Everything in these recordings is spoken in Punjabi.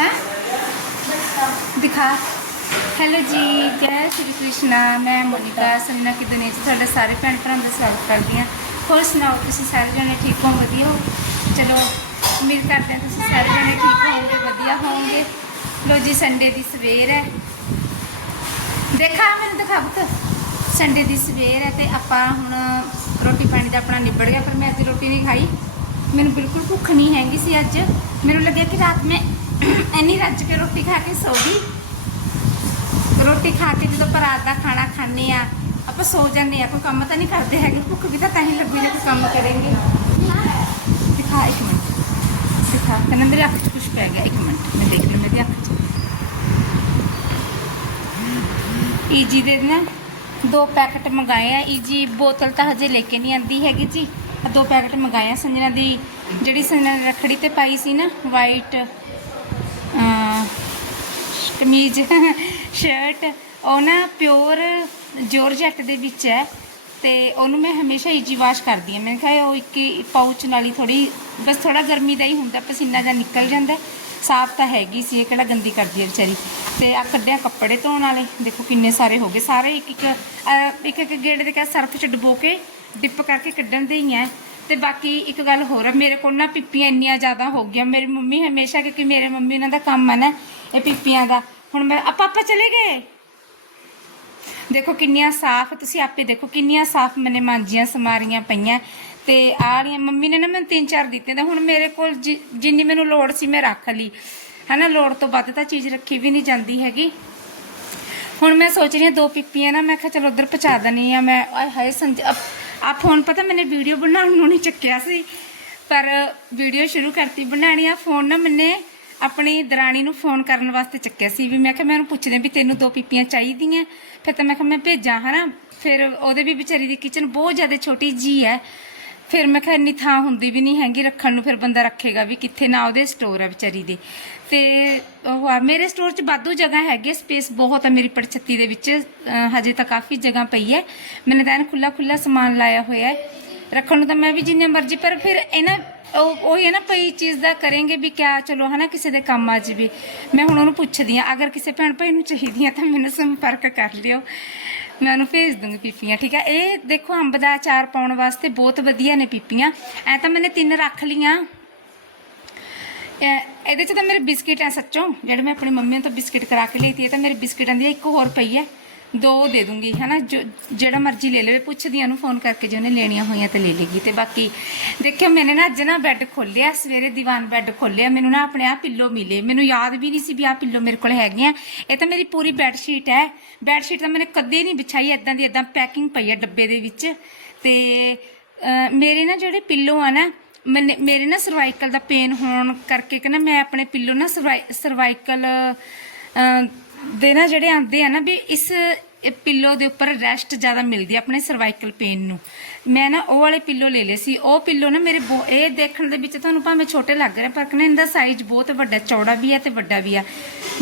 ਹੈ ਦਿਖਾ ਹੈਲੋ ਜੀ ਜੈ ਸ਼੍ਰੀ ਕ੍ਰਿਸ਼ਨਾ ਮੈਂ ਮੋਨਿਕਾ ਸੰਨਾ ਕਿ ਦੁਨੀਆ 'ਚ ਤੁਹਾਡੇ ਸਾਰੇ ਭੈਣ ਭਰਾਵਾਂ ਦਾ ਸਵਾਗਤ ਕਰਦੀ ਹਾਂ ਹੋਰ ਸੁਣਾਓ ਤੁਸੀਂ ਸਾਰੇ ਜਣੇ ਠੀਕ ਹੋ ਵਧੀਆ ਹੋ ਚਲੋ ਉਮੀਦ ਕਰਦੇ ਹਾਂ ਤੁਸੀਂ ਸਾਰੇ ਜਣੇ ਠੀਕ ਹੋਵੋਗੇ ਵਧੀਆ ਹੋਵੋਗੇ ਲੋ ਜੀ ਸੰਡੇ ਦੀ ਸਵੇਰ ਹੈ ਦੇਖਾ ਮੈਨੂੰ ਦਿਖਾ ਬਤ ਸੰਡੇ ਦੀ ਸਵੇਰ ਹੈ ਤੇ ਆਪਾਂ ਹੁਣ ਰੋਟੀ ਪਾਣੀ ਦਾ ਆਪਣਾ ਨਿਬੜ ਗਿਆ ਪਰ ਮੈਂ ਅੱਜ ਰੋਟੀ ਨਹੀਂ ਖਾਈ ਮੈਨੂੰ ਬਿਲਕੁਲ ਭੁੱਖ ਨਹੀਂ ਹੈਗੀ ਸੀ ਅੱਜ ਮੈਨੂੰ ਲੱਗਿਆ ਕਿ ਰਾਤ ਮੈਂ ਇੰਨੀ ਰੱਜ ਕੇ ਰੋਟੀ ਖਾ ਕੇ ਸੋ ਗਈ। ਰੋਟੀ ਖਾ ਕੇ ਜਦੋਂ ਆਪਾਂ ਰਾਤ ਦਾ ਖਾਣਾ ਖਾਂਦੇ ਆ, ਆਪਾਂ ਸੋ ਜਾਂਦੇ ਆ, ਕੋਈ ਕੰਮ ਤਾਂ ਨਹੀਂ ਕਰਦੇ ਹੈਗੇ। ਭੁੱਖ ਵੀ ਤਾਂ ਤਾਂ ਹੀ ਲੱਗੂ ਜੇ ਕੋਈ ਕੰਮ ਕਰਾਂਗੇ। ਦਿਖਾ ਇੱਕ ਮਿੰਟ। ਦਿਖਾ। ਕਹਿੰਦਾ ਮੇਰੇ ਅੱਖ 'ਚ ਕੁਝ ਪੈ ਗਿਆ। ਇੱਕ ਮਿੰਟ। ਮੈਂ ਦੇਖ ਲਈ ਮੇਰੀ ਅੱਖ 'ਚ। ਈਜੀ ਦੇ ਨਾ ਦੋ ਪੈਕਟ ਮੰਗਾਏ ਆ। ਈਜੀ ਬੋਤਲ ਤਾਂ ਹਜੇ ਲੈ ਕੇ ਨਹੀਂ ਆਂਦੀ ਹੈਗੀ ਜੀ। ਦੋ ਪੈਕਟ ਮੰਗਾਏ ਆ। ਸੰਜਨਾ ਦੀ ਜਿਹੜੀ ਸੰਜਨਾ ਨੇ ਰੱਖੜੀ ਤੇ ਪਾਈ ਸੀ ਨਾ ਵਾਈਟ ਕਮੀਜ਼ ਸ਼ਰਟ ਉਹ ਨਾ ਪਿਓਰ ਜੋਰਜੈਟ ਦੇ ਵਿੱਚ ਹੈ ਤੇ ਉਹਨੂੰ ਮੈਂ ਹਮੇਸ਼ਾ ਈਜੀ ਵਾਸ਼ ਕਰਦੀ ਹਾਂ। ਮੈਂ ਕਿਹਾ ਉਹ ਇੱਕ ਪਾਊਚ ਨਾਲ ਹੀ ਥੋੜੀ ਬਸ ਥੋੜਾ ਗਰਮੀ ਦਾ ਹੀ ਹੁੰਦਾ, ਪਸੀਨਾ ਜਾਂ ਨਿਕਲ ਜਾਂਦਾ। ਸਾਫ਼ ਤਾਂ ਹੈਗੀ ਸੀ, ਇਹ ਕਿਹੜਾ ਗੰਦੀ ਕਰਦੀ ਹੈ ਵਿਚਾਰੀ। ਤੇ ਆ ਕੱਢਿਆ ਕੱਪੜੇ ਧੋਣ ਵਾਲੇ, ਦੇਖੋ ਕਿੰਨੇ ਸਾਰੇ ਹੋ ਗਏ। ਸਾਰੇ ਇੱਕ ਇੱਕ ਇੱਕ ਇੱਕ ਗੇੜੇ ਦੇ ਕਾ ਸਰਫ ਚ ਡੁਬੋ ਕੇ ਡਿਪ ਕਰਕੇ ਕੱਢਣ ਦੇ ਹੀ ਆ ਤੇ ਬਾਕੀ ਇੱਕ ਗੱਲ ਹੋਰ ਆ ਮੇਰੇ ਕੋਲ ਨਾ ਪਿੱਪੀਆਂ ਇੰਨੀਆਂ ਜ਼ਿਆਦਾ ਹੋ ਗਈਆਂ। ਮੇਰੀ ਮੰਮੀ ਹਮੇਸ਼ਾ, ਕਿਉਂਕਿ ਮੇਰੇ ਮੰਮੀ ਉਹਨਾਂ ਦਾ ਕੰਮ ਹੈ ਨਾ, ਇਹ ਪਿੱਪੀਆਂ ਦਾ। ਹੁਣ ਮੈਂ ਆਪਾਂ ਆਪਾਂ ਚਲੇ ਗਏ? ਦੇਖੋ ਕਿੰਨੀਆਂ ਸਾਫ਼ ਤੁਸੀਂ ਆਪੇ ਦੇਖੋ ਕਿੰਨੀਆਂ ਸਾਫ਼ ਮੈਨੇ ਮਾਂਜੀਆਂ, ਸਮਾਰੀਆਂ ਪਈਆਂ। ਤੇ ਆਹ ਵਾਲੀਆਂ ਮੰਮੀ ਨੇ ਨਾ ਮੈਨੂੰ ਤਿੰਨ ਚਾਰ ਦਿੱਤੇ ਤੇ ਹੁਣ ਮੇਰੇ ਕੋਲ ਜਿ- ਜਿੰਨੀ ਮੈਨੂੰ ਲੋੜ ਸੀ ਮੈਂ ਰੱਖ ਲਈ। ਹਨਾ, ਲੋੜ ਤੋਂ ਵੱਧ ਤਾਂ ਚੀਜ਼ ਰੱਖੀ ਵੀ ਨਹੀਂ ਜਾਂਦੀ ਹੈਗੀ। ਹੁਣ ਮੈਂ ਸੋਚ ਰਹੀ ਹਾਂ ਦੋ ਪਿੱਪੀਆਂ ਨਾ, ਮੈਂ ਕਿਹਾ ਚਲੋ ਉਧਰ ਪਹੁੰਚਾ ਦਨੀ ਆ ਮੈਂ। ਹਾਏ ਸੰਜ ਆ ਫੋਨ ਪਤਾ ਮੈਨੇ ਵੀਡੀਓ ਬਣਾਉਣ ਨੂੰ ਨਹੀਂ ਚੱਕਿਆ ਸੀ। ਪਰ ਵੀਡੀਓ ਸ਼ੁਰੂ ਕਰਤੀ ਬਣਾਣੀ ਆ ਫੋਨ ਨਾ ਮੈਨੇ। ਆਪਣੀ ਦਰਾਣੀ ਨੂੰ ਫੋਨ ਕਰਨ ਵਾਸਤੇ ਚੱਕਿਆ ਸੀ ਵੀ ਮੈਂ ਕਿਹਾ ਮੈਂ ਉਹਨੂੰ ਪੁੱਛਦੇ ਵੀ ਤੈਨੂੰ ਦੋ ਪੀਪੀਆਂ ਚਾਹੀਦੀਆਂ। ਫਿਰ ਤਾਂ ਮੈਂ ਕਿਹਾ ਮੈਂ ਭੇਜਾਂ ਹਨਾ। ਫਿਰ ਉਹਦੇ ਵੀ ਵਿਚਾਰੀ ਦੀ ਕਿਚਨ ਬਹੁਤ ਜ਼ਿਆਦਾ ਛੋਟੀ ਜੀ ਹੈ। ਫਿਰ ਮੈਂ ਕਿਹਾ ਇੰਨੀ ਥਾਂ ਹੁੰਦੀ ਵੀ ਨਹੀਂ ਹੈਗੀ ਰੱਖਣ ਨੂੰ, ਫਿਰ ਬੰਦਾ ਰੱਖੇਗਾ ਵੀ ਕਿੱਥੇ ਨਾ ਉਹਦੇ ਸਟੋਰ ਆ ਵਿਚਾਰੀ ਦੇ। ਤੇ ਉਹ ਆ, ਮੇਰੇ ਸਟੋਰ 'ਚ ਵਾਧੂ ਜਗ੍ਹਾ ਹੈਗੀ ਸਪੇਸ ਬਹੁਤ ਆ ਮੇਰੀ ਪੜਛੱਤੀ ਦੇ ਵਿੱਚ। ਹਜੇ ਤਾਂ ਕਾਫੀ ਜਗ੍ਹਾ ਪਈ ਹੈ। ਮੈਨੇ ਤਾਂ ਖੁੱਲਾ ਖੁੱਲਾ ਸਮਾਨ ਲਾਇਆ ਹੋਇਆ ਹੈ। ਰੱਖਣ ਨੂੰ ਤਾਂ ਮੈਂ ਵੀ ਜਿੰਨੇ ਮਰਜ਼ੀ, ਪਰ ਫਿਰ ਇਹਨਾਂ ਉਹ ਉਹੀ ਹੈ ਨਾ ਪਈ ਚੀਜ਼ ਦਾ ਕਰਾਂਗੇ ਵੀ ਕਿਆ, ਚਲੋ ਹਨਾ ਕਿਸੇ ਦੇ ਕੰਮ ਆ ਜਾਵੇ। ਮੈਂ ਹੁਣ ਉਹਨੂੰ ਪੁੱਛਦੀ ਆ ਅਗਰ ਕਿਸੇ ਭੈਣ ਭਾਈ ਨੂੰ ਚਾਹੀਦੀਆਂ ਤਾਂ ਮੈਨੂੰ ਸੰਪਰਕ ਕਰ ਲਿਓ। ਮੈਂ ਉਹਨੂੰ ਭੇਜ ਦੂੰਗੀ ਪੀਪੀਆਂ, ਠੀਕ ਹੈ ਇਹ ਦੇਖੋ ਅੰਬ ਦਾ ਅਚਾਰ ਪਾਉਣ ਵਾਸਤੇ ਬਹੁਤ ਵਧੀਆ ਨੇ ਪੀਪੀਆਂ। ਐ ਤਾਂ ਮੈਨੇ ਤਿੰਨ ਰੱਖ ਲੀਆਂ ਇਹਦੇ ਚ ਤਾਂ ਮੇਰੇ ਬਿਸਕਿਟ ਆ ਸੱਚੋਂ। ਜਿਹੜੇ ਮੈਂ ਆਪਣੀ ਮੰਮੀ ਤੋਂ ਬਿਸਕਿਟ ਕਰਾ ਕੇ ਲਈ ਤੀ, ਇਹ ਤਾਂ ਮੇਰੇ ਬਿਸਕਿਟਾਂ ਦੀ ਇੱਕ ਹੋਰ ਪਈ ਹੈ ਦੋ ਦੇ ਦੂੰਗੀ, ਹਨਾ? ਜੋ- ਜਿਹੜਾ ਮਰਜ਼ੀ ਲੈ ਲਵੇ, ਪੁੱਛਦੀ ਆ ਉਹਨੂੰ ਫੋਨ ਕਰਕੇ ਜੇ ਉਹਨੇ ਲੈਣੀਆਂ ਹੋਈਆਂ ਤਾਂ ਲੈ ਲੇਗੀ। ਤੇ ਬਾਕੀ ਦੇਖਿਓ, ਮੈਨੇ ਨਾ ਅੱਜ ਨਾ ਬੈੱਡ ਖੋਲਿਆ ਸਵੇਰੇ ਦੀਵਾਨ ਬੈੱਡ ਖੋਲਿਆ ਮੈਨੂੰ ਨਾ ਆਪਣੇ ਆ ਪਿੱਲੋ ਮਿਲੇ। ਮੈਨੂੰ ਯਾਦ ਵੀ ਨਹੀਂ ਸੀ ਵੀ ਆ ਪਿੱਲੋ ਮੇਰੇ ਕੋਲ ਹੈਗੀਆਂ ਇਹ ਤਾਂ ਮੇਰੀ ਪੂਰੀ ਬੈੱਡ ਸ਼ੀਟ ਹੈ। ਬੈੱਡ ਸ਼ੀਟ ਤਾਂ ਮੈਨੇ ਕਦੇ ਨਹੀਂ ਵਿਛਾਈ ਐਦਾਂ ਦੀ ਐਦਾਂ ਪੈਕਿੰਗ ਪਈ ਹੈ ਡੱਬੇ ਦੇ ਵਿੱਚ। ਤੇ ਮੇਰੇ ਨਾ ਜਿਹੜੇ ਪਿੱਲੋ ਆ ਨਾ, ਮੈਨੇ, ਮੇਰੇ ਨਾ ਸਰਵਾਈਕਲ ਦਾ ਪੇਨ ਹੋਣ ਕਰਕੇ ਕਿ ਨਾ ਮੈਂ ਆਪਣੇ ਪਿੱਲੋ ਨਾ ਸਰਵਾਈਕਲ ਦੇ ਨਾ ਜਿਹੜੇ ਆਂਦੇ ਆ ਨਾ ਵੀ ਇਸ ਪਿੱਲੋ ਦੇ ਉੱਪਰ ਰੈਸਟ ਜ਼ਿਆਦਾ ਮਿਲਦੀ ਆਪਣੇ ਸਰਵਾਈਕਲ ਪੇਨ ਨੂੰ। ਮੈਂ ਨਾ ਉਹ ਵਾਲੇ ਪਿੱਲੋ ਲੈ ਲਏ ਸੀ। ਉਹ ਪਿੱਲੋ ਨਾ ਮੇਰੇ ਬਹੁ- ਇਹ ਦੇਖਣ ਦੇ ਵਿੱਚ ਤੁਹਾਨੂੰ ਭਾਵੇਂ ਛੋਟੇ ਲੱਗ ਰਹੇ ਪਰ ਕਿ ਇਹਦਾ ਸਾਈਜ਼ ਬਹੁਤ ਵੱਡਾ, ਚੌੜਾ ਵੀ ਆ ਤੇ ਵੱਡਾ ਵੀ ਆ।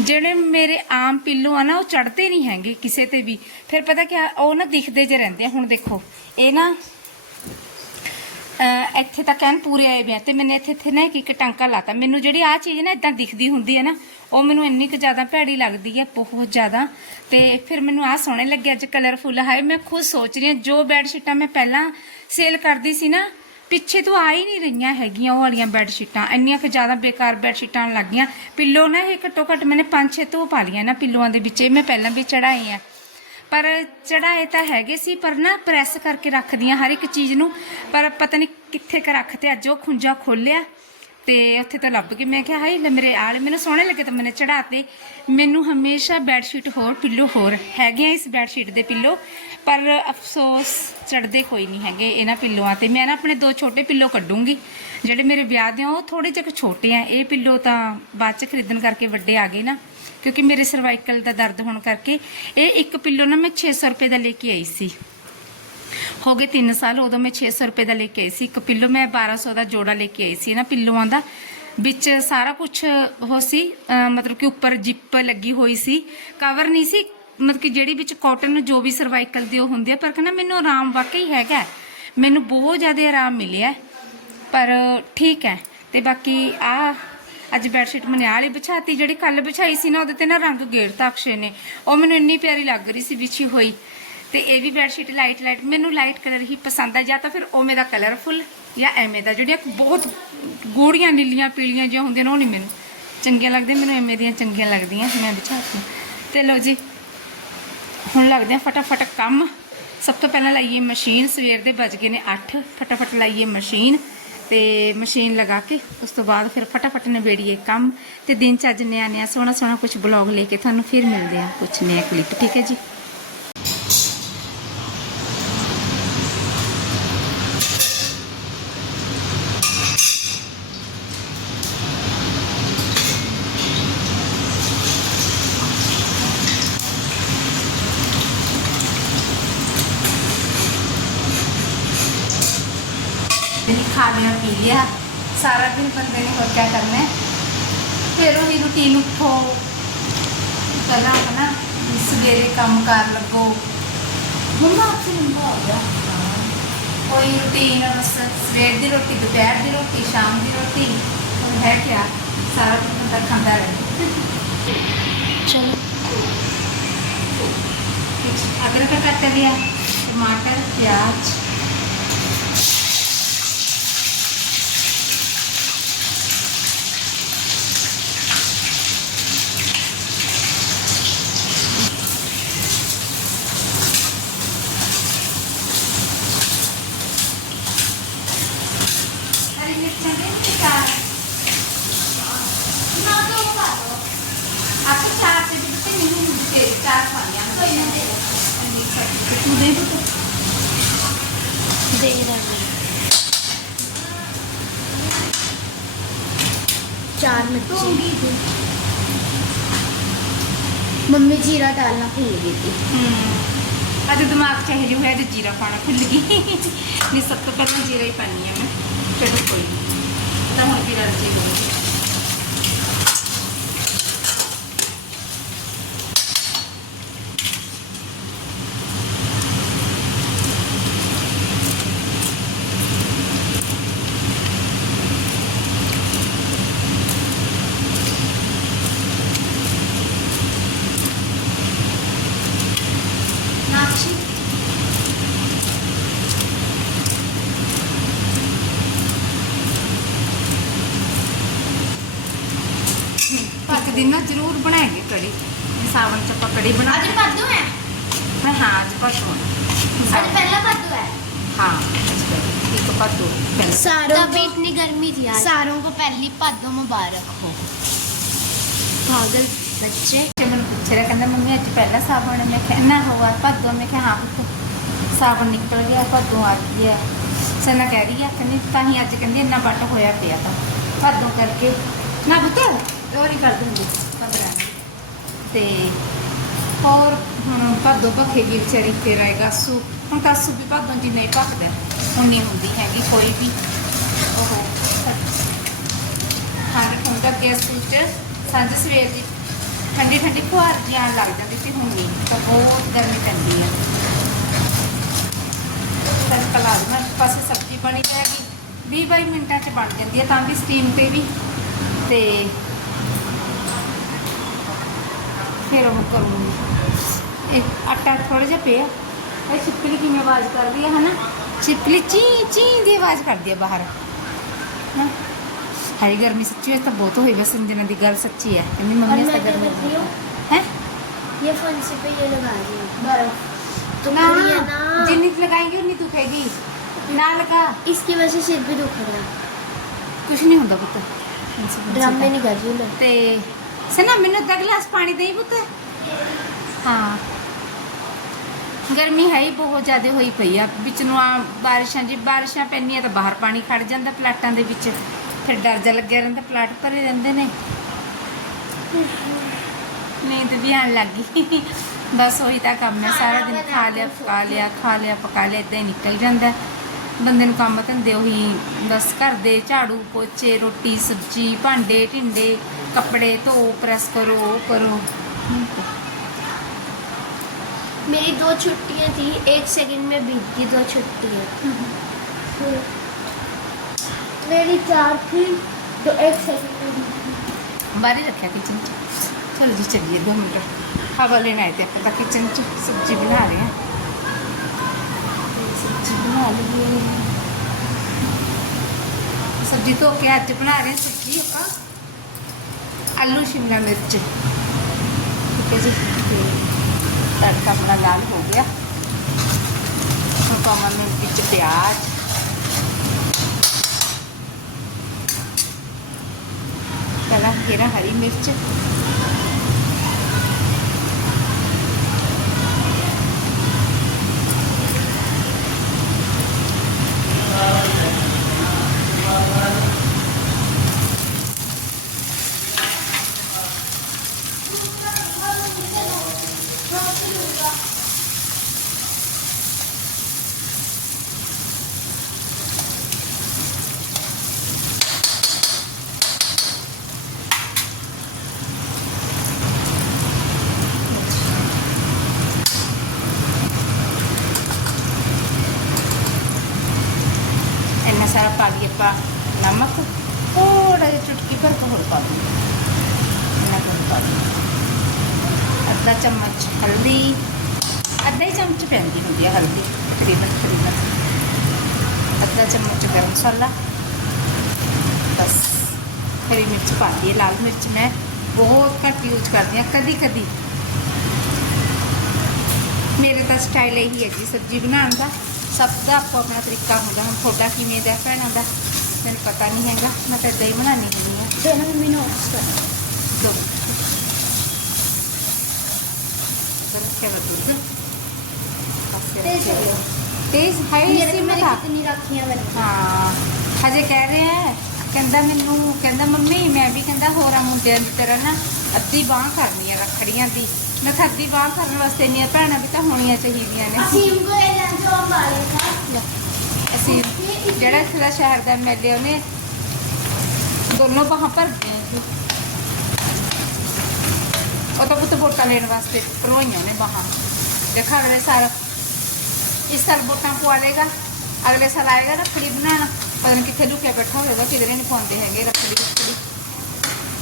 ਜਿਹੜੇ ਮੇਰੇ ਆਮ ਪਿੱਲੋ ਆ ਨਾ, ਉਹ ਚੜਦੇ ਨਹੀਂ ਹੈਗੇ ਕਿਸੇ ਤੇ ਵੀ। ਫਿਰ ਪਤਾ ਕੀ ਉਹ ਨਾ ਦਿਖਦੇ ਜੇ ਰਹਿੰਦੇ ਆ। ਹੁਣ ਦੇਖੋ, ਇਹ ਨਾ ਇੱਥੇ ਤੱਕ ਐਨ ਪੂਰੇ ਆਏ ਵੇ ਆ ਤੇ ਮੈਨੇ ਇੱਥੇ ਇੱਥੇ ਨਾ ਇੱਕ ਇੱਕ ਟਾਂਕਾ ਲਾਤਾ। ਮੈਨੂੰ ਜਿਹੜੀ ਆ ਚੀਜ਼ ਨਾ ਇਦਾਂ ਦਿਖਦੀ ਹੁੰਦੀ ਹੈ ਨਾ, ਉਹ ਮੈਨੂੰ ਇੰਨੀ ਕੁ ਜ਼ਿਆਦਾ ਭੈੜੀ ਲੱਗਦੀ ਹੈ ਬਹੁਤ ਜ਼ਿਆਦਾ। ਤੇ ਫਿਰ ਮੈਨੂੰ ਆ ਸੋਹਣੇ ਲੱਗੇ ਅੱਜ ਕਲਰਫੁੱਲ ਹਾਏ ਮੈਂ ਖੁਦ ਸੋਚ ਰਹੀ ਹਾਂ ਜੋ ਬੈੱਡ ਸ਼ੀਟਾਂ ਮੈਂ ਪਹਿਲਾਂ ਸੇਲ ਕਰਦੀ ਸੀ ਨਾ, ਪਿੱਛੇ ਤੋਂ ਆ ਹੀ ਨਹੀਂ ਰਹੀਆਂ ਹੈਗੀਆਂ ਉਹ ਵਾਲੀਆਂ ਬੈੱਡ ਸ਼ੀਟਾਂ ਇੰਨੀਆਂ ਕੁ ਜ਼ਿਆਦਾ ਬੇਕਾਰ ਬੈੱਡ ਸ਼ੀਟਾਂ ਆਉਣ ਲੱਗ ਗਈਆਂ ਪਿੱਲੋ ਨਾ ਇਹ ਘੱਟੋ ਘੱਟ ਮੈਨੇ 5-6 ਤੋਂ ਪਾ ਲਈਆਂ ਨਾ ਪਿੱਲੋਆਂ ਦੇ ਵਿੱਚ, ਇਹ ਮੈਂ ਪਹਿਲਾਂ ਵੀ ਚੜਾਏ ਆ। ਪਰ ਚੜਾਏ ਤਾਂ ਹੈਗੇ ਸੀ, ਪਰ ਨਾ ਪ੍ਰੈਸ ਕਰਕੇ ਰੱਖਦੀਆਂ ਹਰ ਇੱਕ ਚੀਜ਼ ਨੂੰ। ਪਰ ਪਤਾ ਨਹੀਂ ਕਿੱਥੇ ਕ ਰੱਖਤੇ, ਅੱਜ ਉਹ ਖੁੰਝਾ ਖੋਲਿਆ ਤੇ ਉੱਥੇ ਤਾਂ ਲੱਭ ਗਈ। ਮੈਂ ਕਿਹਾ ਹਾਈ ਲੈ ਮੇਰੇ ਆਲੇ, ਮੈਨੂੰ ਸੋਹਣੇ ਲੱਗੇ ਤਾਂ ਮੈਨੇ ਚੜਾਤੇ ਮੈਨੂੰ ਹਮੇਸ਼ਾ ਬੈੱਡ ਸ਼ੀਟ ਹੋਰ ਪਿੱਲੋ ਹੋਰ। ਹੈਗੇ ਆ ਇਸ ਬੈੱਡ ਸ਼ੀਟ ਦੇ ਪਿੱਲੋ ਪਰ ਅਫਸੋਸ ਚੜਦੇ ਕੋਈ ਨਹੀਂ ਹੈਗੇ ਇਹਨਾਂ ਪਿੱਲੋਆਂ ਤੇ। ਮੈਂ ਨਾ ਆਪਣੇ ਦੋ ਛੋਟੇ ਪਿੱਲੋ ਕੱਢੂੰਗੀ। ਜਿਹੜੇ ਮੇਰੇ ਵਿਆਹ ਦੇ ਆ, ਉਹ ਥੋੜੇ ਜਿਹੇ ਛੋਟੇ ਆ। ਇਹ ਪਿੱਲੋ ਤਾਂ ਬਾਅਦ ਚ ਖਰੀਦਣ ਕਰਕੇ ਵੱਡੇ ਆ ਗਏ ਨਾ। ਕਿਉਂਕਿ ਮੇਰੇ ਸਰਵਾਈਕਲ ਦਾ ਦਰਦ ਹੋਣ ਕਰਕੇ ਇਹ ਇੱਕ ਪਿੱਲੋ ਨਾ ਮੈਂ 600 ਰੁਪਏ ਦਾ ਲੈ ਕੇ ਆਈ ਸੀ। ਹੋ ਗਏ 3 ਸਾਲ, ਉਦੋਂ ਮੈਂ 600 ਰੁਪਏ ਦਾ ਲੈ ਕੇ ਆਈ ਸੀ। ਇੱਕ ਪਿੱਲੋ ਮੈਂ 1200 ਦਾ ਜੋੜਾ ਲੈ ਕੇ ਆਈ ਸੀ ਨਾ ਪਿੱਲੋਆਂ ਦਾ। ਵਿੱਚ ਸਾਰਾ ਕੁਝ ਉਹ ਸੀ ਮਤਲਬ ਕਿ ਉੱਪਰ ਜਿੱਪ ਲੱਗੀ ਹੋਈ ਸੀ। ਕਵਰ ਨਹੀਂ ਸੀ, ਮਤਲਬ ਕਿ ਜਿਹੜੀ ਵਿੱਚ ਕਾਟਨ ਜੋ ਵੀ ਸਰਵਾਈਕਲ ਦੀ ਉਹ ਹੁੰਦੀ ਹੈ ਪਰ ਕਹਿੰਦਾ ਮੈਨੂੰ ਆਰਾਮ ਵਾਕਈ ਹੈਗਾ। ਮੈਨੂੰ ਬਹੁਤ ਜ਼ਿਆਦਾ ਆਰਾਮ ਮਿਲਿਆ, ਪਰ ਠੀਕ ਹੈ। ਤੇ ਬਾਕੀ ਆ ਅੱਜ ਬੈੱਡ ਮਨਿਆਲੀ ਵਿਛਾਤੀ ਜਿਹੜੀ ਕੱਲ ਵਿਛਾਈ ਸੀ ਨਾ, ਉਹਦੇ ਤੇ ਨਾ ਰੰਗ ਗੇੜਤਾ ਅਕਸ਼ੇ ਨੇ। ਉਹ ਮੈਨੂੰ ਇੰਨੀ ਪਿਆਰੀ ਲੱਗ ਰਹੀ ਸੀ ਵਿਛੀ ਹੋਈ। ਤੇ ਇਹ ਵੀ ਬੈੱਡਸ਼ੀਟ ਲਾਈਟ ਲਾਈਟ ਮੈਨੂੰ ਲਾਈਟ ਕਲਰ ਹੀ ਪਸੰਦ ਆ, ਜਾਂ ਤਾਂ ਫਿਰ ਉਵੇਂ ਦਾ ਕਲਰਫੁੱਲ ਜਾਂ ਐਵੇਂ ਦਾ, ਜਿਹੜੀਆਂ ਬਹੁਤ ਗੂੜੀਆਂ ਨੀਲੀਆਂ, ਪੀਲੀਆਂ ਜਿਹੀਆਂ ਹੁੰਦੀਆਂ ਨੇ, ਉਹ ਨਹੀਂ ਮੈਨੂੰ ਚੰਗੀਆਂ ਲੱਗਦੀਆਂ, ਮੈਨੂੰ ਐਵੇਂ ਦੀਆਂ ਚੰਗੀਆਂ ਲੱਗਦੀਆਂ ਮੈਂ ਵਿਛਾਤੀ ਤੇ ਲੋ ਜੀ, ਹੁਣ ਲੱਗਦੇ ਆ ਫਟਾਫਟ ਕੰਮ। ਸਭ ਤੋਂ ਪਹਿਲਾਂ ਲਾਈਏ ਮਸ਼ੀਨ, ਸਵੇਰ ਦੇ ਵੱਜ ਗਏ ਨੇ 8 ਫਟਾਫਟ ਲਾਈਏ ਮਸ਼ੀਨ। ਤੇ ਮਸ਼ੀਨ ਲਗਾ ਕੇ ਉਸ ਤੋਂ ਬਾਅਦ ਫਿਰ ਫਟਾਫਟ ਨਿਬੇੜੀਏ ਕੰਮ ਤੇ ਦਿਨ ਚ ਅੱਜ ਨਿਆ ਨਿਆ ਸੋਹਣਾ ਸੋਹਣਾ ਕੁਝ ਬਲੌਗ ਲੈ ਕੇ ਤੁਹਾਨੂੰ ਫਿਰ ਮਿਲਦੇ ਆ ਕੁਝ ਨया ਕਲਿੱਪ ਠੀਕ ਹੈ ਜੀ? खा लिया पी लिया सारा दिन बंदे ने और क्या करना है फिर वही रूटीन उठो करना अपना सवेरे काम कार लगो मम्मा आपसे लंबा हो गया कोई रूटीन बस सवेर की रोटी दोपहर की रोटी शाम की रोटी और है क्या सारा दिन बंदा खांदा रहे चलो अदरक का कट लिया टमाटर प्याज चार मिर्ची। तो मम्मी जीरा डालना भूल गई थी। हम्म। अज दिमाग चाहे जो है जीरा पाना भूल गई। नहीं सब तो पहले जीरा ही पानी है मैं। चलो कोई नहीं। तो हम जीरा जी ਦਿਨ ਨਾ ਜ਼ਰੂਰ ਬਣਾਏਗੇ ਕੜੀ ਸਾਵਣ ਚ ਆਪਾਂ ਕੜੀ ਬਣਾ आज कद्दू है ਹਾਂ ਹਾਂ ਅੱਜ ਪਰਸੋਂ आज पहला कद्दू है ਹਾਂ ਅੱਜ ਕੜੀ। ਇੱਕ ਪਾਤੋ ਪਹਿਲਾਂ सारों तभी इतनी गर्मी थी आज सारों को पहली पद्दू मुबारक हो पागल बच्चे ਤੇ ਮੈਨੂੰ ਪੁੱਛ ਰਿਹਾ ਕਹਿੰਦਾ ਮੰਮੀ ਅੱਜ ਪਹਿਲਾ ਸਾਵਣ ਹੈ ਮੈਂ ਕਿਹਾ ਨਾ ਹੋਆ ਭਾਦੋਂ ਮੈਂ ਕਿਹਾ ਹਾਂ ਪੁੱਤ ਸਾਵਣ ਨਿਕਲ ਗਿਆ ਭਾਦੋਂ ਆ ਗਿਆ ਸਨਾ ਕਹਿ ਰਹੀ ਆ ਕਹਿੰਦੀ ਤਾਂ ਹੀ ਅੱਜ ਕਹਿੰਦੀ ਇੰਨਾ ਵੱਟ ਹੋਇਆ ਪਿਆ ਤਾਂ ਭਾਦੋਂ ਕਰਕੇ ਨਾ ਪੁੱਤ ਉਹ ਨਹੀਂ ਕਰ ਦੂੰਗੀ 15 ਤੇ ਹੋਰ ਹੁਣ ਭਾਦੋਂ ਭਖੇਗੀ ਵਿਚਾਰੀ ਫੇਰ ਆਏਗਾ ਸੂ ਹੁਣ ਕਾਸੂ ਵੀ ਭਾਦੋਂ ਜਿੰਨੇ ਨਹੀਂ ਭਖਦਾ ਹੁਣ ਹੁੰਦੀ ਹੈਗੀ ਕੋਈ ਵੀ। ਉਹ ਹਾਂ ਹੁੰਦਾ ਗੈਸ ਵਿੱਚ ਸਾਂਝ ਸਵੇਰ ਦੀ ਠੰਡੀ ਠੰਡੀ ਫੁਹਾਰ ਜਿਹੀ ਆਉਣ ਲੱਗ ਜਾਂਦੀ ਸੀ, ਹੁਣ ਨਹੀਂ। ਤਾਂ ਬਹੁਤ ਗਰਮੀ ਪੈਂਦੀ ਹੈ। ਤੜਕਾ ਲਾ ਦੇਣਾ ਇੱਕ ਪਾਸੇ ਸਬਜ਼ੀ ਬਣੀ ਹੈਗੀ 20 22 ਮਿੰਟਾਂ 'ਚ ਬਣ ਜਾਂਦੀ ਹੈ, ਤਾਂ ਵੀ ਸਟੀਮ ਤੇ ਵੀ। ਤੇ फिर करूँगी। आटा थोड़ा जहा पे और छिपकली की आवाज़ कर दिया है ना? छिपकली ची ची की आवाज़ कर दिया बाहर। है गर्मी सच्ची है तो बहुत हो बस दिन की गल सच्ची है। मेरी मम्मी से गर्मी है? ये फंसी पे ये लगा रही बर्फ़ तो ना जितनी लगाएँगी उतनी दुखेगी। ना लगा। इसकी वजह से सिर भी दुख रहा कुछ नहीं होता पुत्र। ड्रामे नहीं कर रही ते ਸਨਾ, ਮੈਨੂੰ ਅੱਧਾ ਗਲਾਸ ਪਾਣੀ ਦੇਈ ਪੁੱਤ। ਹਾਂ। ਗਰਮੀ ਹੈ ਹੀ ਬਹੁਤ ਜ਼ਿਆਦਾ ਹੋਈ ਪਈ ਆ। ਵਿੱਚ ਨੂੰ ਆ ਬਾਰਿਸ਼ਾਂ ਜੀ, ਬਾਰਿਸ਼ਾਂ ਪੈਂਦੀਆਂ ਤਾਂ ਬਾਹਰ ਪਾਣੀ ਖੜ ਜਾਂਦਾ ਪਲਾਟਾਂ ਦੇ ਵਿੱਚ। ਫਿਰ ਡਰ ਜਾ ਲੱਗਿਆ ਰਹਿੰਦਾ, ਪਲਾਟ ਭਰੇ ਰਹਿੰਦੇ ਨੇ। ਨੀਂਦ ਵੀ ਆਉਣ ਲੱਗ ਗਈ। ਬਸ ਉਹੀ ਤਾਂ ਕੰਮ ਹੈ, ਸਾਰਾ ਦਿਨ ਖਾ ਲਿਆ, ਪਕਾ ਲਿਆ, ਖਾ ਲਿਆ, ਪਕਾ ਲਿਆ ਇਦਾਂ ਹੀ ਨਿਕਲ ਜਾਂਦਾ। ਬੰਦੇ ਨੂੰ ਕੰਮ ਧੰਦੇ ਉਹੀ ਬਸ ਘਰ ਦੇ ਝਾੜੂ ਪੋਚੇ ਰੋਟੀ ਸਬਜ਼ੀ ਭਾਂਡੇ ਢਿੰਡੇ ਕੱਪੜੇ ਧੋ ਪ੍ਰੈਸ ਕਰੋ ਉਹ ਕਰੋ मेरी दो छुट्टियां थी एक सेकंड में बीत गई दो छुट्टियां मेरी चार थी तो एक सेकंड में बीत गई ਬਾਹਰ ਹੀ ਰੱਖਿਆ ਕਿਚਨ 'ਚ ਚਲੋ ਜੀ ਚੱਲੀਏ ਦੋ ਮਿੰਟ ਹਵਾ ਲੈਣ ਆਏ ਤੇ ਆਪਾਂ ਤਾਂ ਕਿਚਨ 'ਚ ਸਬਜ਼ੀ ਬਣਾ ਰਹੇ ਹਾਂ ਤੇ ਸਬਜ਼ੀ ਬਣਾ ਲਈਏ ਸਬਜ਼ੀ ਧੋ ਕੇ ਅੱਜ ਬਣਾ ਰਹੇ ਹਾਂ ਸਬਜ਼ੀ ਆਪਾਂ ਆਲੂ ਸ਼ਿਮਲਾ ਮਿਰਚ ਠੀਕ ਹੈ ਜੀ ਤੇ ਤੜਕਾ ਆਪਣਾ ਲਾਲ ਹੋ ਗਿਆ ਹੁਣ ਪਾਵਾਂਗੇ ਵਿੱਚ ਪਿਆਜ਼ ਪਹਿਲਾਂ ਫੇਰਾ ਹਰੀ ਮਿਰਚ ਇੰਨਾ ਸਾਰਾ ਪਾ ਲਈ ਆਪਾਂ ਨਮਕ ਥੋੜਾ ਜਿਹਾ ਚੁਟਕੀ ਭਰ ਕੇ ਹੋਰ ਪਾ ਦੂੰਗੀ ਇੰਨਾ ਕੁ ਪਾ ਦੂੰਗੀ ਅੱਧਾ ਚਮਚ ਹਲਦੀ ਅੱਧਾ ਹੀ ਚਮਚ ਪੈਂਦੀ ਹੁੰਦੀ ਹੈ ਹਲਦੀ ਤਕਰੀਬਨ ਤਕਰੀਬਨ ਅੱਧਾ ਚਮਚ ਗਰਮ ਮਸਾਲਾ ਬਸ ਹਰੀ ਮਿਰਚ ਪਾਤੀ ਹੈ ਲਾਲ ਮਿਰਚ ਮੈਂ ਬਹੁਤ ਘੱਟ ਯੂਜ਼ ਕਰਦੀ ਹਾਂ ਕਦੀ ਕਦੀ ਮੇਰੇ ਤਾਂ ਸਟਾਈਲ ਇਹੀ ਹੈ ਜੀ ਸਬਜ਼ੀ ਬਣਾਉਣ ਦਾ ਸਭ ਦਾ ਆਪੋ ਆਪਣਾ ਤਰੀਕਾ ਹੁੰਦਾ ਹੁਣ ਤੁਹਾਡਾ ਕਿਵੇਂ ਦਾ ਭੈਣਾਂ ਦਾ ਮੈਨੂੰ ਪਤਾ ਨਹੀਂ ਹੈਗਾ ਮੈਂ ਤਾਂ ਇਦਾਂ ਹੀ ਬਣਾਉਣੀ ਹੁੰਦੀ ਹਾਂ ਦੋਨੋਂ ਮੰਮੀ ਨੂੰ ਆਫ ਕਰ ਦੋ ਗਰਮ ਕੇ ਦੁੱਧ ਤੇਜ਼ ਹੋ ਤੇਜ਼ ਹੈ ਮੇਰੇ ਇਸੇ ਮੇਰੇ ਮਤਾ ਕਿਤਨੀ ਰੱਖੀਆਂ ਮੈਨੂੰ ਹਾਂ ਹਜੇ ਕਹਿ ਰਿਹਾ ਹੈ ਕਹਿੰਦਾ ਮੈਨੂੰ ਕਹਿੰਦਾ ਮੰਮੀ ਮੈਂ ਵੀ ਕਹਿੰਦਾ ਹੋਰਾਂ ਮੁੰਡਿਆਂ ਦੀ ਤਰ੍ਹਾਂ ਨਾ ਅੱਧੀ ਬਾਹ ਕਰਨੀ ਆ ਰੱਖੜੀਆਂ ਦੀ। ਮੈਂ ਕਿਹਾ ਅੱਧੀ ਬਾਹ ਕਰਨ ਵਾਸਤੇ ਇੰਨੀਆਂ ਭੈਣਾਂ ਵੀ ਤਾਂ ਹੋਣੀਆਂ ਚਾਹੀਦੀਆਂ ਨੇ। ਅਸੀਮ ਕੋ ਇਹ ਲਾਂ ਜੋ ਬਾਲੇ ਦਾ ਅਸੀਂ ਜਿਹੜਾ ਇੱਥੇ ਦਾ ਸ਼ਹਿਰ ਦਾ ਐਮਐਲਏ ਉਹਨੇ ਦੋਨੋਂ ਬਾਹਾਂ ਭਰ ਸੀ। ਉਹ ਤਾਂ ਪੁੱਤ ਵੋਟਾਂ ਲੈਣ ਵਾਸਤੇ ਭਰਵਾਈਆਂ ਉਹਨੇ ਬਾਹਾਂ। ਦੇਖਾ ਅਗਲੇ ਸਾਲ ਇਸ ਸਾਲ ਵੋਟਾਂ ਪਵਾ ਲੇਗਾ ਅਗਲੇ ਸਾਲ ਆਏਗਾ ਰੱਖੜੀ ਬਣਾਉਣ। ਪਤਾ ਨਹੀਂ ਕਿੱਥੇ ਲੁਕਿਆ ਬੈਠਾ ਹੋਵੇਗਾ ਕਿਧਰੇ ਨਹੀਂ ਪਾਉਂਦੇ ਹੈਗੇ ਰੱਖੜੀ ਰੱਖੜੀ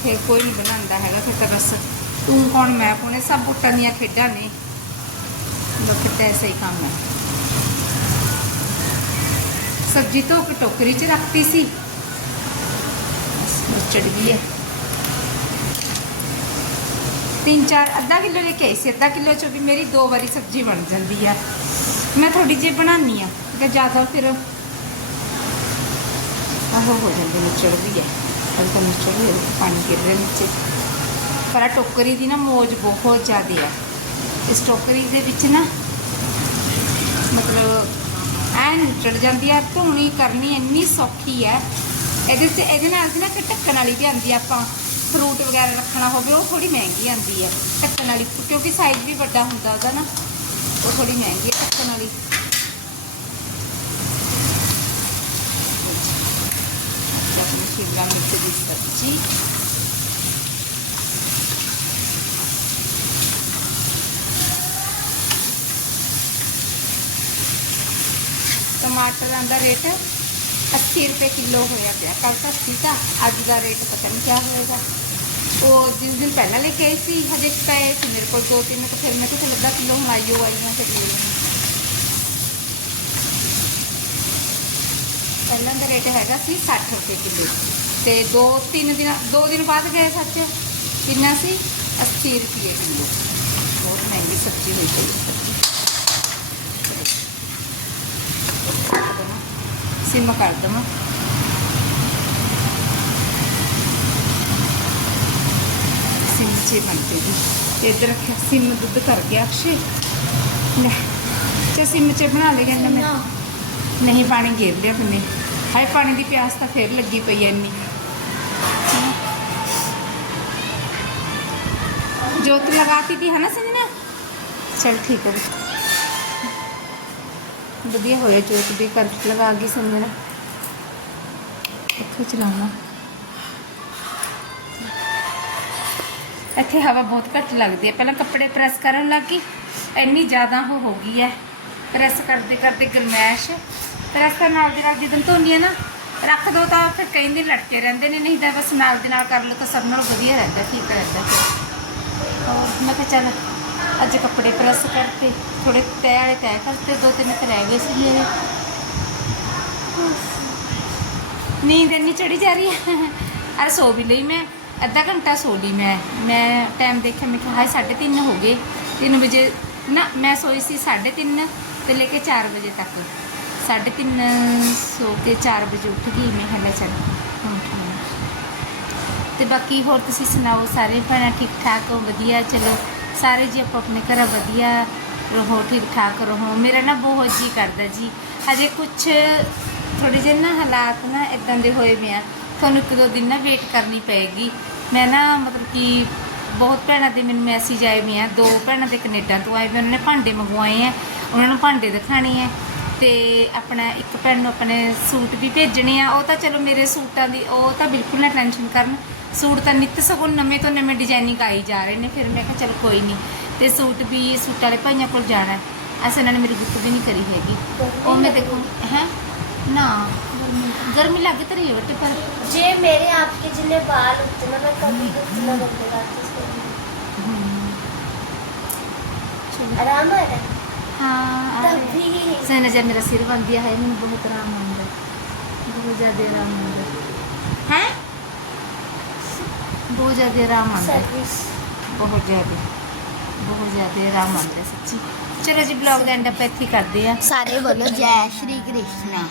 ਫਿਰ ਕੋਈ ਨਹੀਂ ਬਣਾਉਂਦਾ ਹੈਗਾ ਫਿਰ ਤਾਂ ਬਸ। ਤੂੰ ਕੌਣ, ਮੈਂ ਕੌਣ? ਸਭ ਵੋਟਾਂ ਦੀਆਂ ਖੇਡਾਂ ਨੇ। ਲੋਕ ਤਾਂ ਐਸਾ ਹੀ ਕੰਮ ਹੈ। ਸਬਜ਼ੀ ਧੋ ਕੇ ਟੋਕਰੀ 'ਚ ਰੱਖਤੀ ਸੀ। ਚੜ ਗਈ ਹੈ। ਤਿੰਨ ਚਾਰ ਅੱਧਾ ਕਿਲੋ ਲੈ ਕੇ ਆਈ ਸੀ, ਅੱਧਾ ਕਿਲੋ 'ਚ ਵੀ ਮੇਰੀ ਦੋ ਵਾਰੀ ਸਬਜ਼ੀ ਬਣ ਜਾਂਦੀ ਆ। ਮੈਂ ਥੋੜੀ ਜਿਹੀ ਬਣਾਉਣੀ ਆ ਕਿ ਜ਼ਿਆਦਾ ਫਿਰ ਆਹੋ ਹੋ ਜਾਂਦੇ ਨੇ ਵੀ ਹੈ। ਅੱਜ ਤਾਂ ਨਿਚੜ ਵੀ ਪਾਣੀ ਗਿਰ ਰਿਹਾ ਨੀਚੇ। ਪਰ ਆਹ ਟੋਕਰੀ ਦੀ ਨਾ ਮੋਜ ਬਹੁਤ ਜ਼ਿਆਦਾ ਹੈ ਇਸ ਟੋਕਰੀ ਦੇ ਵਿੱਚ ਨਾ ਮਤਲਬ ਐਨ ਚੜ ਜਾਂਦੀ ਹੈ ਧੂਣੀ ਕਰਨੀ ਇੰਨੀ ਸੌਖੀ ਹੈ ਇਹਦੇ ਤੇ ਇਹਦੇ ਨਾਲ ਸੀ ਨਾ ਕਿ ਢੱਕਣ ਵਾਲੀ ਵੀ ਆਉਂਦੀ ਆਪਾਂ ਫਰੂਟ ਵਗੈਰਾ ਰੱਖਣਾ ਹੋਵੇ, ਉਹ ਥੋੜੀ ਮਹਿੰਗੀ ਆਉਂਦੀ ਹੈ ਢੱਕਣ ਵਾਲੀ, ਕਿਉਂਕਿ ਸਾਈਜ਼ ਵੀ ਵੱਡਾ ਹੁੰਦਾ ਉਹਦਾ ਨਾ। ਉਹ ਥੋੜੀ ਮਹਿੰਗੀ ਹੈ ਢੱਕਣ ਵਾਲੀ ਤੇ ਆਪਣੀ ਸ਼ਿਮਲਾ ਮਿਰਚ ਦੀ ਸਬਜ਼ੀ ਟਮਾਟਰਾਂ ਦਾ ਰੇਟ 80 ਰੁਪਏ ਕਿਲੋ ਹੋਇਆ ਪਿਆ ਕੱਲ ਤਾਂ ਸੀਗਾ ਅੱਜ ਦਾ ਰੇਟ ਪਤਾ ਨਹੀਂ ਕਿਆ ਹੋਏਗਾ ਉਹ ਜਿਸ ਦਿਨ ਪਹਿਲਾਂ ਲੈ ਕੇ ਆਈ ਸੀ ਹਜੇ ਪਏ ਸੀ ਮੇਰੇ ਕੋਲ ਦੋ ਤਿੰਨ ਕੁ ਫਿਰ ਮੈਂ ਕਿਹਾ ਚਲ ਅੱਧਾ ਕਿਲੋ ਹੁਣ ਆਈਓ ਆਈਆਂ ਤੇ ਲੈ ਲਵਾਂ ਪਹਿਲਾਂ ਦਾ ਰੇਟ ਹੈਗਾ ਸੀ 60 ਰੁਪਏ ਕਿਲੋ ਤੇ ਦੋ ਤਿੰਨ ਦਿਨ ਦੋ ਦਿਨ ਬਾਅਦ ਗਏ ਸੱਚ? ਕਿੰਨਾ ਸੀ? 80 ਰੁਪਏ। ਕਿਲੋ ਬਹੁਤ ਮਹਿੰਗੀ ਸਬਜ਼ੀ ਹੋਈ ਪਈ ਸਿਮ ਕਰ ਦਵਾਂ। ਸਿਮ ਚ ਬਣ ਜੇਗੀ ਤੇ ਇੱਧਰ ਰੱਖਿਆ ਸਿਮ ਦੁੱਧ ਕਰ ਗਿਆ ਅਕਸ਼ੇ। ਲੈ ਚਾ ਸਿਮ ਚ ਬਣਾ ਲੈ ਕਹਿੰਦਾ ਮੈਂ। ਨਹੀਂ ਪਾਣੀ ਗੇਰ ਲਿਆ ਬੰਨੇ ਹਾਏ ਪਾਣੀ ਦੀ ਪਿਆਸ ਤਾਂ ਫੇਰ ਲੱਗੀ ਪਈ ਐ ਇੰਨੀ। ਜੋਤ ਲਗਾਤੀ ਥੀ ਹੈ ਨਾ ਸੰਜਨਾ ਚਲ ਠੀਕ ਹੈ ਵਧੀਆ ਹੋਇਆ ਜੋਤ ਵੀ ਕਰ ਲਗਾ ਗਈ ਸੰਜਨਾ ਇੱਥੇ ਚਲਾਉਣਾ ਇੱਥੇ ਹਵਾ ਬਹੁਤ ਘੱਟ ਲੱਗਦੀ ਹੈ ਪਹਿਲਾਂ ਕੱਪੜੇ ਪ੍ਰੈਸ ਕਰਨ ਲੱਗੀ ਇੰਨੀ ਜ਼ਿਆਦਾ ਉਹ ਹੋ ਗਈ ਹੈ ਪ੍ਰੈਸ ਕਰਦੇ ਕਰਦੇ ਗਰਮੈਸ਼ ਪ੍ਰੈਸ ਕਰਨ ਨਾਲ ਦੀ ਨਾਲ ਜਦੋਂ ਧੋਂਦੀ ਹੈ ਨਾ ਰੱਖ ਦੋ ਤਾਂ ਫਿਰ ਕਈ ਦਿਨ ਲਟਕੇ ਰਹਿੰਦੇ ਨੇ ਨਹੀਂ ਤਾਂ ਬਸ ਨਾਲ ਦੇ ਨਾਲ ਕਰ ਲਓ ਤਾਂ ਸਭ ਨਾਲੋਂ ਵਧੀਆ ਰਹਿੰਦਾ ਠੀਕ ਰਹਿੰਦਾ ਫਿਰ ਔਰ ਮੈਂ ਕਿਹਾ ਚੱਲ ਅੱਜ ਕੱਪੜੇ ਪ੍ਰੈਸ ਕਰਕੇ ਥੋੜੇ ਤੈਅ ਵਾਲੇ ਤੈਅ ਕਰਤੇ, ਦੋ ਤਿੰਨ ਤੇ ਰਹਿ ਗਏ ਸੀ ਮੇਰੇ ਨੀਂਦ ਇੰਨੀ ਚੜੀ ਜਾ ਰਹੀ ਹੈ। ਅਰੇ ਸੋ ਵੀ ਲਈ ਮੈਂ, ਅੱਧਾ ਘੰਟਾ ਸੋ ਲਈ ਮੈਂ। ਮੈਂ ਟਾਈਮ ਦੇਖਿਆ, ਮੈਂ ਕਿਹਾ ਹਾਏ 3:30 ਹੋ ਗਏ। 3 ਵਜੇ ਨਾ, ਮੈਂ ਸੋਈ ਸੀ 3:30 ਤੇ ਲੈ ਕੇ 4 ਵਜੇ ਤੱਕ। 3:30 ਸੋ ਕੇ 4 ਵਜੇ ਉੱਠ ਗਈ ਮੈਂ, ਹਲੇ ਚੱਲ। ਤੇ ਬਾਕੀ ਹੋਰ ਤੁਸੀਂ ਸੁਣਾਓ, ਸਾਰੇ ਭੈਣਾਂ ਠੀਕ ਠਾਕ ਹੋ ਵਧੀਆ, ਚਲੋ, ਸਾਰੇ ਜੀ ਆਪੋ ਆਪਣੇ ਘਰ ਵਧੀਆ ਰਹੋ ਠੀਕ ਠਾਕ ਰਹੋ। ਮੇਰਾ ਨਾ ਬਹੁਤ ਜੀ ਕਰਦਾ ਜੀ। ਹਜੇ ਕੁਝ ਥੋੜੇ ਜਿਹੇ ਨਾ ਹਾਲਾਤ ਨਾ ਇਦਾਂ ਦੇ ਹੋਏ ਵੇ ਆ, ਤੁਹਾਨੂੰ ਇੱਕ ਦੋ ਦਿਨ ਨਾ ਵੇਟ ਕਰਨੀ ਪਏਗੀ। ਮੈਂ ਨਾ ਮਤਲਬ ਕਿ ਬਹੁਤ ਭੈਣਾਂ ਦੇ ਮੈਨੂੰ ਮੈਸੇਜ ਆਏ ਵੀ ਆ, ਦੋ ਭੈਣਾਂ ਦੇ ਕੈਨੇਡਾ ਤੋਂ ਆਏ ਵੀ ਉਹਨਾਂ ਨੇ ਭਾਂਡੇ ਮੰਗਵਾਏ ਆ, ਉਹਨਾਂ ਨੂੰ ਭਾਂਡੇ ਦਿਖਾਣੇ ਆ ਤੇ ਆਪਣਾ ਇੱਕ ਭੈਣ ਨੂੰ ਆਪਣੇ ਸੂਟ ਵੀ ਭੇਜਣੇ ਆ। ਉਹ ਤਾਂ ਚਲੋ ਮੇਰੇ ਸੂਟਾਂ ਦੀ, ਉਹ ਤਾਂ ਬਿਲਕੁਲ ਨਾ ਟੈਨਸ਼ਨ ਕਰਨ। ਸੂਟ ਤਾਂ ਨਿੱਤ ਸਗੋਂ ਨਵੇਂ ਤੋਂ ਨਵੇਂ ਡਿਜ਼ਾਈਨਿੰਗ ਆਈ ਜਾ ਰਹੇ ਨੇ ਫਿਰ ਮੈਂ ਕਿਹਾ ਚਲੋ ਕੋਈ ਨਹੀਂ ਤੇ ਸੂਟ ਵੀ ਸੂਟ ਵਾਲੇ ਭਾਈਆਂ ਕੋਲ ਜਾਣਾ ਹੈ। ਅਸਾਂ ਇਹਨਾਂ ਨੇ ਮੇਰੀ ਬੁੱਕ ਵੀ ਨਹੀਂ ਕਰੀ ਹੈਗੀ ਉਹ ਮੈਂ ਦੇਖੂ ਹੈ ਨਾ ਗਰਮੀ ਗਰਮੀ ਲੱਗ ਤਾਂ ਰਹੀ ਹੈ ਬੇਟੇ ਪਰ जे मेरे आपके जितने बाल उतना मैं कभी उतना गंदे करती हूँ हम्म, चलो आराम आ रहा है हाँ आ तब रहे हैं। भी ਸਨ ਜਦ ਮੇਰਾ ਸਿਰ ਬਣ ਗਿਆ ਹੈ ਮੈਨੂੰ ਬਹੁਤ ਆਰਾਮ ਆਉਂਦਾ ਹੈ। ਬਹੁਤ ਜ਼ਿਆਦਾ ਆਰਾਮ ਆਉਂਦਾ ਹੈ ਹੈਂ? ਬਹੁਤ ਜ਼ਿਆਦਾ ਆਰਾਮ ਆਉਂਦਾ ਹੈ। सर्विस ਬਹੁਤ ਜ਼ਿਆਦਾ ਬਹੁਤ ਜ਼ਿਆਦਾ ਆਰਾਮ ਆਉਂਦਾ ਹੈ, ਸੱਚੀ ਚਲੋ ਜੀ ਬਲੌਗ ਦਾ ਐਂਡ ਆਪਾਂ ਇੱਥੇ ਹੀ ਕਰਦੇ ਆ सारे बोलो जय श्री कृष्णा